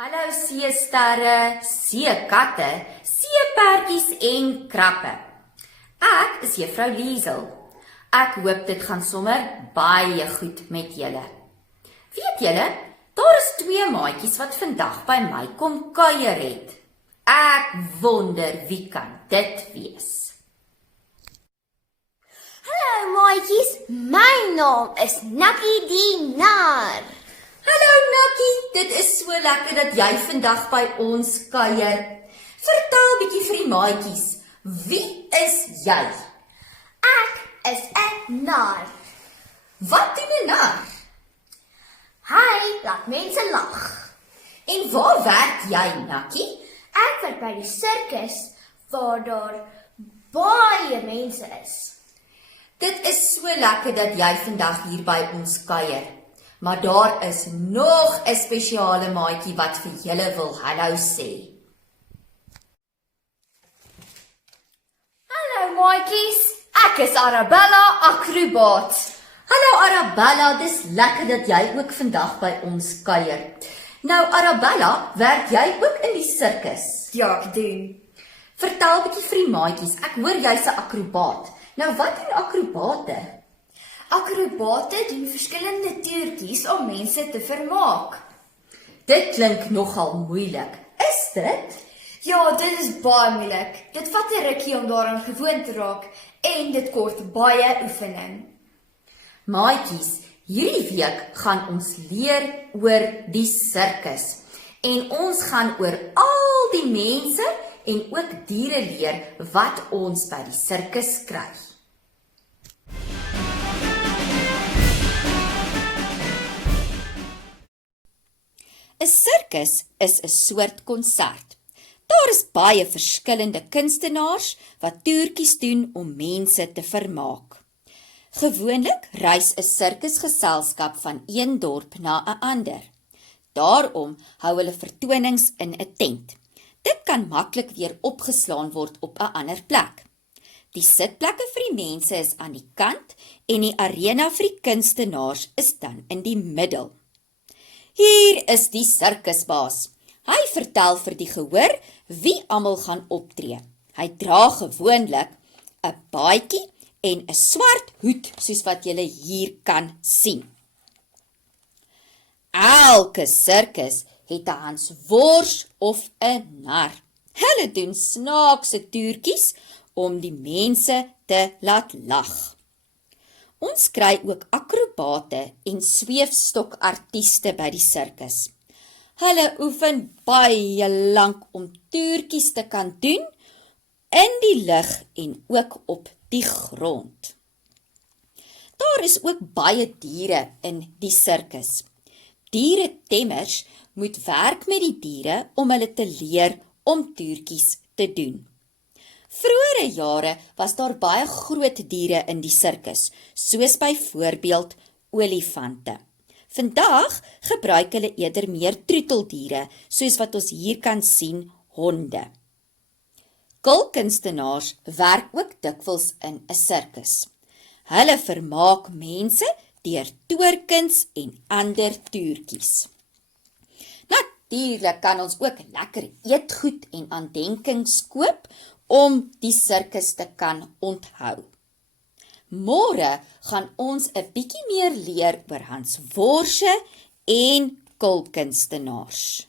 Hallo seesterre, seekatte, seepertjies en krappe. Ek is juffrou Liesel. Ek hoop dit gaan sommer baie goed met julle. Weet julle, daar is 2 maatjies wat vandag by my kom kuier het. Ek wonder wie kan dit wees? Hallo maatjies, my naam is Nakkie die Nar. Hallo Nakkie, dit is so lekker dat jy vandag by ons kuier. Vertel bietjie vir die maatjies, wie is jy? Ek is 'n nar. Wat doen 'n nar? Hy laat mense lag. En waar werk jy, Nakkie? Ek werk by die sirkus waar daar baie mense is. Dit is so lekker dat jy vandag hier by ons kuier. Maar daar is nog 'n spesiale maatjie wat vir julle wil hallo sê. Hallo maatjies, ek is Arabella akrobaat. Hallo Arabella, dis lekker dat jy ook vandag by ons kuier. Nou Arabella, werk jy ook in die sirkus? Ja, ek doen. Vertel bietjie vir die maatjies, ek hoor jy's 'n akrobaat. Nou wat doen akrobate? Akrobate doen verskillende toertjies om mense te vermaak. Dit klink nogal moeilik. Is dit? Ja, dit is baie moeilik. Dit vat 'n rukkie om daaraan gewoon te raak en dit kort baie oefening. Maatjies, hierdie week gaan ons leer oor die sirkus. En ons gaan oor al die mense en ook diere leer wat ons by die sirkus kry. 'n Sirkus is 'n soort konsert. Daar is baie verskillende kunstenaars wat toertjies doen om mense te vermaak. Gewoonlik reis 'n sirkusgeselskap van een dorp na 'n ander. Daarom hou hulle vertonings in 'n tent. Dit kan maklik weer opgeslaan word op 'n ander plek. Die sitplekke vir die mense is aan die kant en die arena vir die kunstenaars is dan in die middel. Hier is die sirkusbaas. Hy vertel vir die gehoor wie almal gaan optree. Hy dra gewoonlik 'n baadjie en 'n swart hoed soos wat julle hier kan sien. Elke sirkus het 'n hanswors of 'n nar. Hulle doen snaakse toertjies om die mense te laat lag. Ons kry ook akrobate en sweefstokartieste by die sirkus. Hulle oefen baie lank om toertjies te kan doen in die lug en ook op die grond. Daar is ook baie diere in die sirkus. Dieretemmers moet werk met die diere om hulle te leer om toertjies te doen. Vroegere jare was daar baie groot diere in die sirkus, soos byvoorbeeld olifante. Vandag gebruik hulle eerder meer troeteldiere, soos wat ons hier kan sien, honde. Kulkunstenaars werk ook dikwels in 'n sirkus. Hulle vermaak mense deur toorkuns en ander toertjies. Natuurlik kan ons ook lekker eetgoed en aandenkings koop om die sirkus te kan onthou. Môre gaan ons 'n bietjie meer leer oor hansworse en kulkunstenaars.